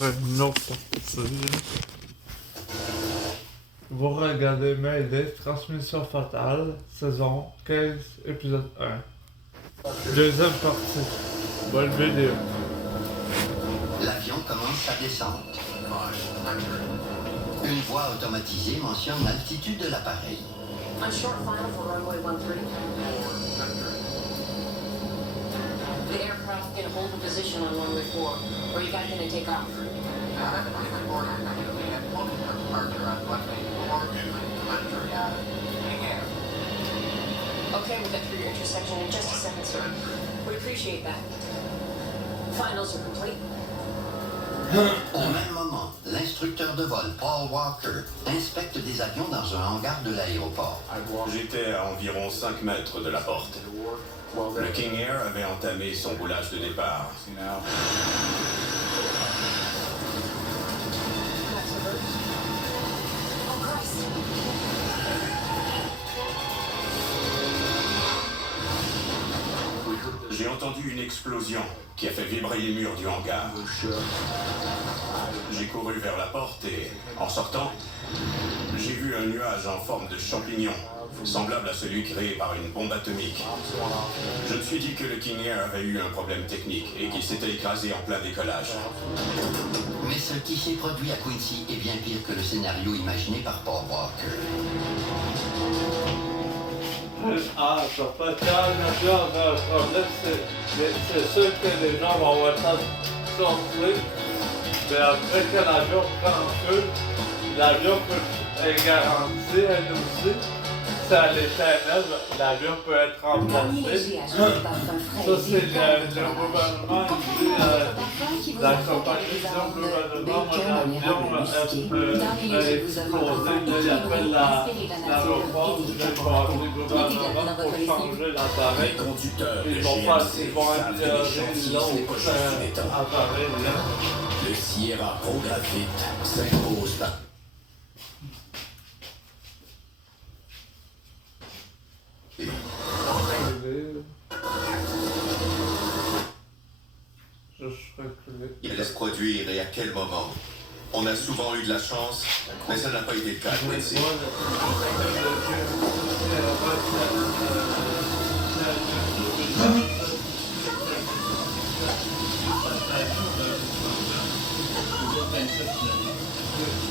une autre partie. Vous regardez Mayday, Transmission Fatale, saison 15, épisode 1. Deuxième partie. Bonne vidéo. L'avion commence sa descente. Une voix automatisée mentionne l'altitude de l'appareil. On short final for runway 13. The aircraft can hold a position on runway 4. Where you guys gonna take off? Okay, we'll get through your intersection in just a second, sir. We appreciate that. Finals are complete. Au même moment, l'instructeur de vol, Paul Walker, inspecte des avions dans un hangar de l'aéroport. J'étais à environ 5 mètres de la porte. Le King Air avait entamé son roulage de départ. Oh, Christ. J'ai entendu une explosion qui a fait vibrer les murs du hangar. J'ai couru vers la porte et, en sortant, j'ai vu un nuage en forme de champignon, semblable à celui créé par une bombe atomique. Je me suis dit que le King Air avait eu un problème technique et qu'il s'était écrasé en plein décollage. Mais ce qui s'est produit à Quincy est bien pire que le scénario imaginé par Paul Walker. Ah, ça fait quand l'avion a un problème, c'est sûr que les gens vont avoir le temps de sortir. Mais après que l'avion prend feu, l'avion est garanti, elle aussi. Ça l'éternel, l'avion peut être remplacé. Ça, c'est le gouvernement qui dit, la compagnie dit au gouvernement, l'avion peut exploser. Il appelle l'aéroport, il va appeler le gouvernement pour changer l'appareil. Ils vont améliorer l'autre appareil. Le Sierra Prografit s'impose par... Il laisse produire et à quel moment? On a souvent eu de la chance, mais ça n'a pas été le cas. Quincy.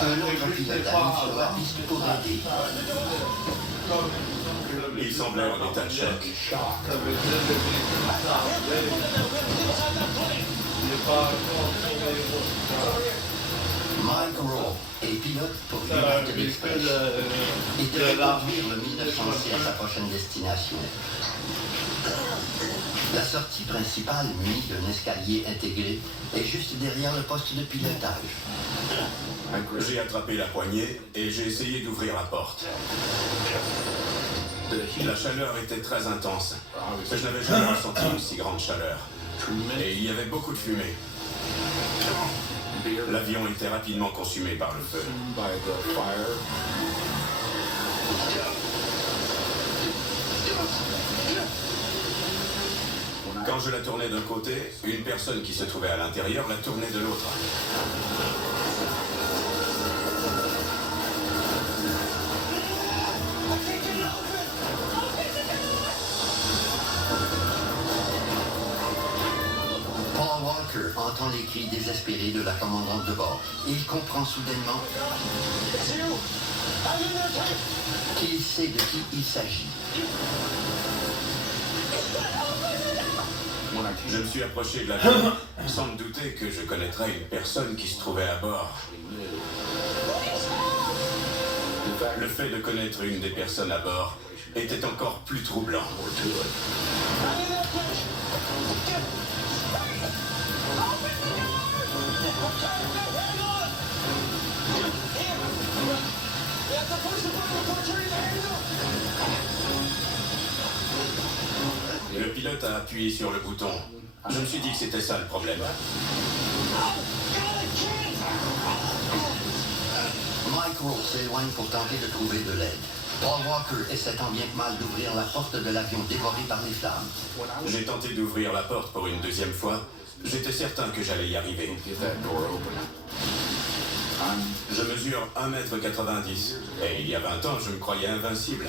Un autre pilote arrive sur la piste pour aider. Il semblait en état de choc. Ça veut dire que il est pas Mike Rowe est pilote pour United Express et devait conduire le 1906 à sa prochaine destination. La sortie principale, munie d'un escalier intégré, est juste derrière le poste de pilotage. J'ai attrapé la poignée et j'ai essayé d'ouvrir la porte. La chaleur était très intense. Je n'avais jamais ressenti une si grande chaleur. Et il y avait beaucoup de fumée. L'avion était rapidement consumé par le feu. Quand je la tournais d'un côté, une personne qui se trouvait à l'intérieur la tournait de l'autre. Paul Walker entend les cris désespérés de la commandante de bord et il comprend soudainement qu'il sait de qui il s'agit. Je me suis approché de l'avion sans me douter que je connaîtrais une personne qui se trouvait à bord. Le fait de connaître une des personnes à bord était encore plus troublant. Le pilote a appuyé sur le bouton. Je me suis dit que c'était ça le problème. Mike Rowe s'éloigne pour tenter de trouver de l'aide. Paul Walker essaie tant bien que mal d'ouvrir la porte de l'avion dévoré par les flammes. J'ai tenté d'ouvrir la porte pour une deuxième fois. J'étais certain que j'allais y arriver. Je mesure 1,90 m et il y a 20 ans, je me croyais invincible.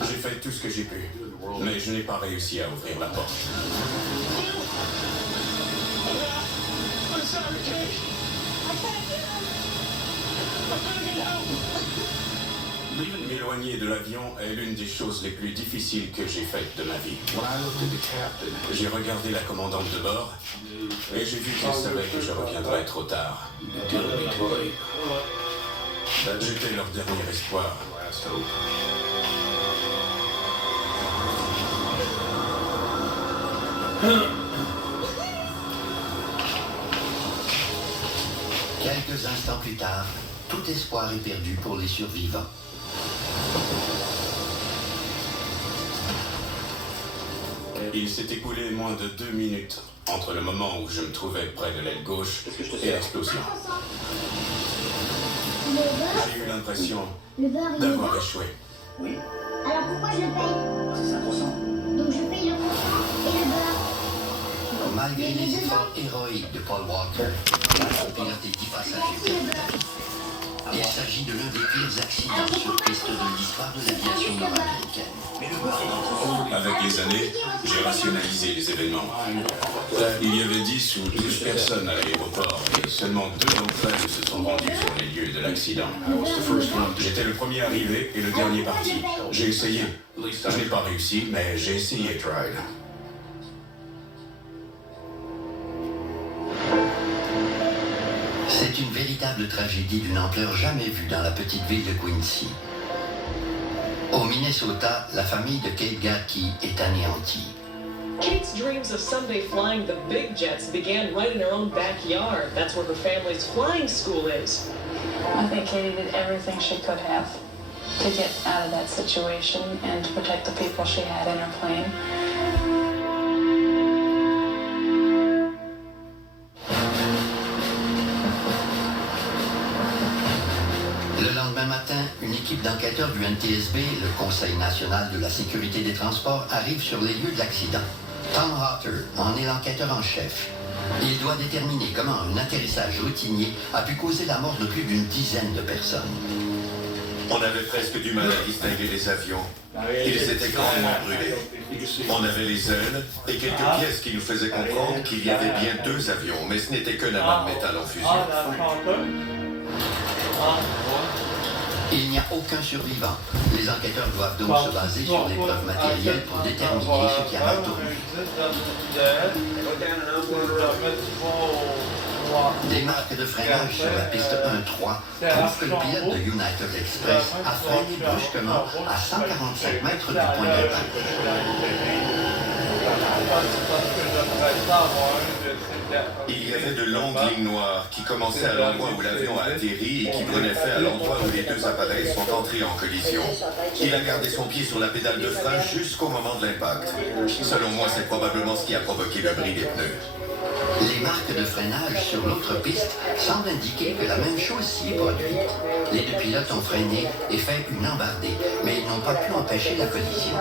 J'ai fait tout ce que j'ai pu, mais je n'ai pas réussi à ouvrir la porte. M'éloigner de l'avion est l'une des choses les plus difficiles que j'ai faites de ma vie. J'ai regardé la commandante de bord et j'ai vu qu'elle savait que je reviendrais trop tard. J'étais leur dernier espoir. Quelques instants plus tard, tout espoir est perdu pour les survivants. Il s'est écoulé moins de 2 minutes entre le moment où je me trouvais près de l'aile gauche et l'explosion. J'ai eu l'impression Le beurre, il est d'avoir bon. échoué. Oui. Alors pourquoi je le paye? C'est 5%. Donc je paye le croissant et le beurre. Malgré les efforts héroïques de Paul Walker, le pilote et 10 passagers. Il s'agit de l'un des pires accidents sur piste de l'histoire de l'aviation nord-américaine. Avec les années, j'ai rationalisé les événements. Il y avait 10 ou 12 personnes à l'aéroport et seulement 2 d'entre elles se sont rendues sur les lieux de l'accident. J'étais le premier arrivé et le dernier parti. J'ai essayé. Je n'ai pas réussi, mais j'ai essayé. C'est une véritable tragédie d'une ampleur jamais vue dans la petite ville de Quincy. Au Minnesota, la famille de Kate Gadke est anéantie. Kate's dreams of someday flying the big jets began right in her own backyard. That's where her family's flying school is. I think Katie did everything she could have to get out of that situation and to protect the people she had in her plane. Le lendemain matin, une équipe d'enquêteurs du NTSB, le Conseil national de la sécurité des transports, arrive sur les lieux de l'accident. Tom Hatter en est l'enquêteur en chef. Il doit déterminer comment un atterrissage routinier a pu causer la mort de plus d'une dizaine de personnes. On avait presque du mal à distinguer les avions. Ils étaient grandement brûlés. On avait les ailes et quelques pièces qui nous faisaient comprendre qu'il y avait bien 2 avions, mais ce n'était qu'un amas de métal en fusion. Il n'y a aucun survivant. Les enquêteurs doivent donc se baser sur les preuves matérielles pour déterminer ce qui a mal tourné. Des marques de freinage sur la piste 1-3 prouvent que le pilote de United Express a freiné brusquement à 145 mètres du point d'impact. Il y avait de longues lignes noires qui commençaient à l'endroit où l'avion a atterri et qui prenaient fin à l'endroit où les 2 appareils sont entrés en collision. Il a gardé son pied sur la pédale de frein jusqu'au moment de l'impact. Selon moi, c'est probablement ce qui a provoqué le bris des pneus. Les marques de freinage sur l'autre piste semblent indiquer que la même chose s'y est produite. Les 2 pilotes ont freiné et fait une embardée, mais ils n'ont pas pu empêcher la collision.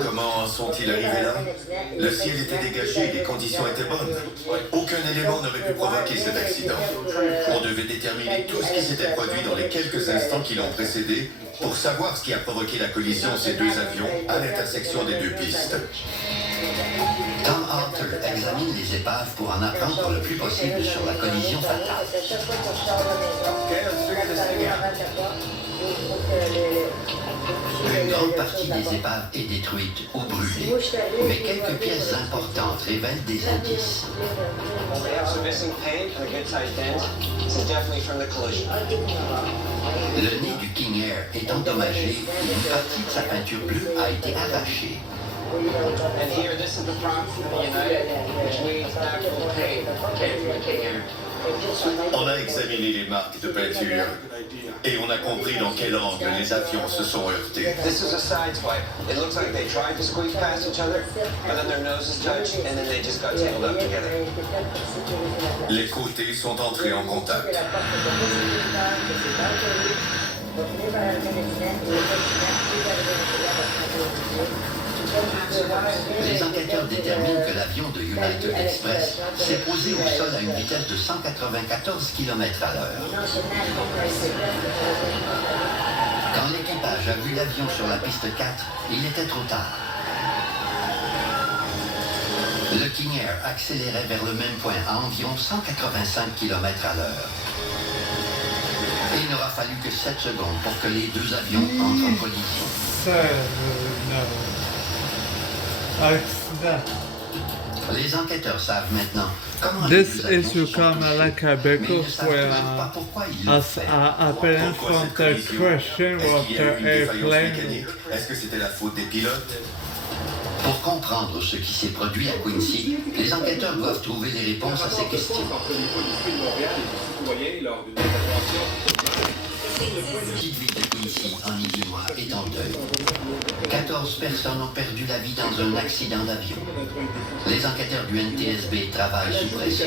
Comment en sont-ils arrivés là? Le ciel était dégagé et les conditions étaient bonnes. Aucun élément n'aurait pu provoquer cet accident. On devait déterminer tout ce qui s'était produit dans les quelques instants qui l'ont précédé pour savoir ce qui a provoqué la collision de ces 2 avions à l'intersection des 2 pistes. Tom Hatter examine les épaves pour en apprendre le plus possible sur la collision fatale. Une grande partie des épaves est détruite ou brûlée, mais quelques pièces importantes révèlent des indices. Le nez du King Air est endommagé et une partie de sa peinture bleue a été arrachée. And here, this is the prop from the United, which means actual paint came from the King Air. On a examiné les marques de peinture et on a compris dans quel angle les avions se sont heurtés. This is a side swipe. It looks like they tried to squeeze past each other, but then their noses touched, and then they just got tangled up together. Les côtés sont entrés en contact. Les enquêteurs déterminent que l'avion de United Express s'est posé au sol à une vitesse de 194 km à l'heure. Quand l'équipage a vu l'avion sur la piste 4, il était trop tard. Le King Air accélérait vers le même point à environ 185 km à l'heure. Il n'aura fallu que 7 secondes pour que les deux avions entrent en collision. Accident. Les enquêteurs savent maintenant comment This les is you kind of like a mais ils ne because savent where toujours pas pourquoi ils l'ont fait. appelant Pourquoi from cette the collision? question Est-ce of qu'il y the a eu une défaillance airplane. mécanique? Est-ce que c'était la faute des pilotes? Pour comprendre ce qui s'est produit à Quincy, les enquêteurs doivent trouver les réponses à ces questions. La petite ville de Quincy, en Illinois, est en deuil. 14 personnes ont perdu la vie dans un accident d'avion. Les enquêteurs du NTSB travaillent sous pression.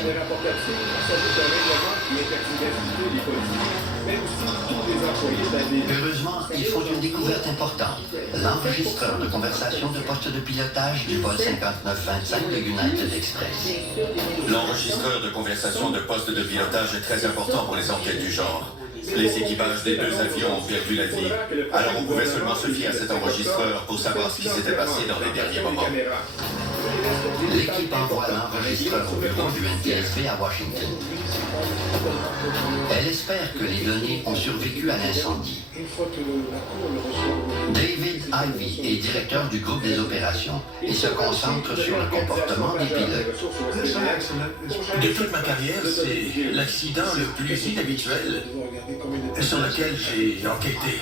Heureusement, ils font une découverte importante. L'enregistreur de conversation de poste de pilotage du vol 5925 de United Express. L'enregistreur de conversation de poste de pilotage est très important pour les enquêtes du genre. Les équipages des deux avions ont perdu la vie, alors on pouvait seulement se fier à cet enregistreur pour savoir ce qui s'était passé dans les derniers moments. L'équipe envoie l'enregistreur au bureau du NTSB à Washington. Elle espère que les données ont survécu à l'incendie. David Ivy est directeur du groupe des opérations et se concentre sur le comportement des pilotes. De toute ma carrière, c'est l'accident le plus inhabituel sur lequel j'ai enquêté.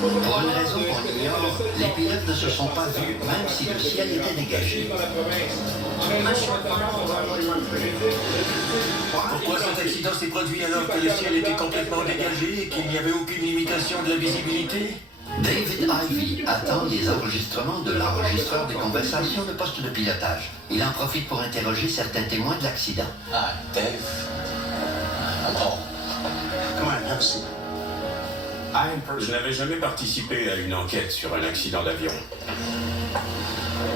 Pour une raison qu'on ignore, les pilotes ne se sont pas vus, même si le ciel était dégagé. Pourquoi cet accident s'est produit alors que le ciel était complètement dégagé et qu'il n'y avait aucune limitation de la visibilité? David Ivy attend les enregistrements de l'enregistreur des conversations de poste de pilotage. Il en profite pour interroger certains témoins de l'accident. Ah, Dave. Come on, have a seat. Je n'avais jamais participé à une enquête sur un accident d'avion.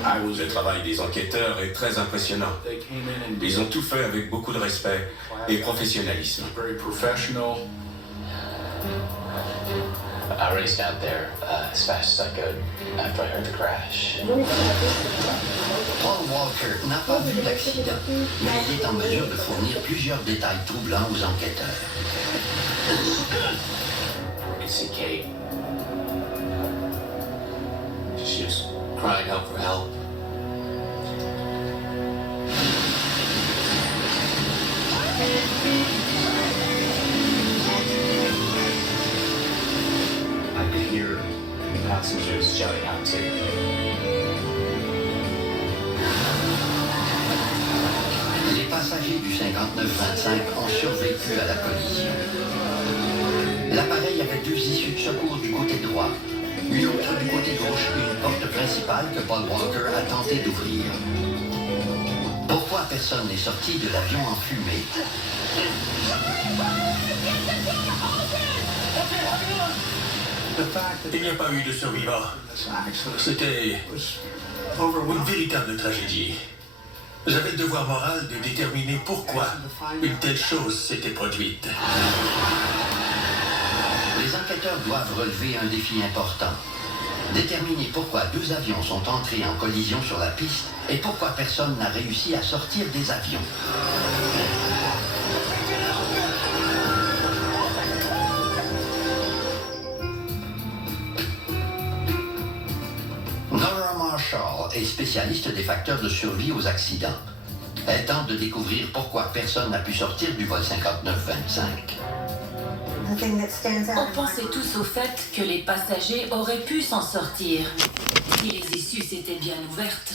Le travail des enquêteurs est très impressionnant. Ils ont tout fait avec beaucoup de respect et professionnalisme. I raced out there as fast as I could after I heard the crash. Paul Walker n'a pas vu l'accident, mais il est en mesure de fournir plusieurs détails troublants aux enquêteurs. I could see Kate. She was crying out for help. I could hear the passengers shouting out too. Les passagers du 5925 ont survécu à la collision. L'appareil avait deux issues de secours du côté droit, une autre du côté gauche et une porte principale que Paul Walker a tenté d'ouvrir. Pourquoi personne n'est sorti de l'avion en fumée? Il n'y a pas eu de survivants. C'était une véritable tragédie. J'avais le devoir moral de déterminer pourquoi une telle chose s'était produite. Les enquêteurs doivent relever un défi important. Déterminer pourquoi deux avions sont entrés en collision sur la piste et pourquoi personne n'a réussi à sortir des avions. Nora Marshall est spécialiste des facteurs de survie aux accidents. Elle tente de découvrir pourquoi personne n'a pu sortir du vol 5925. On pensait tous au fait que les passagers auraient pu s'en sortir si les issues s'étaient bien ouvertes.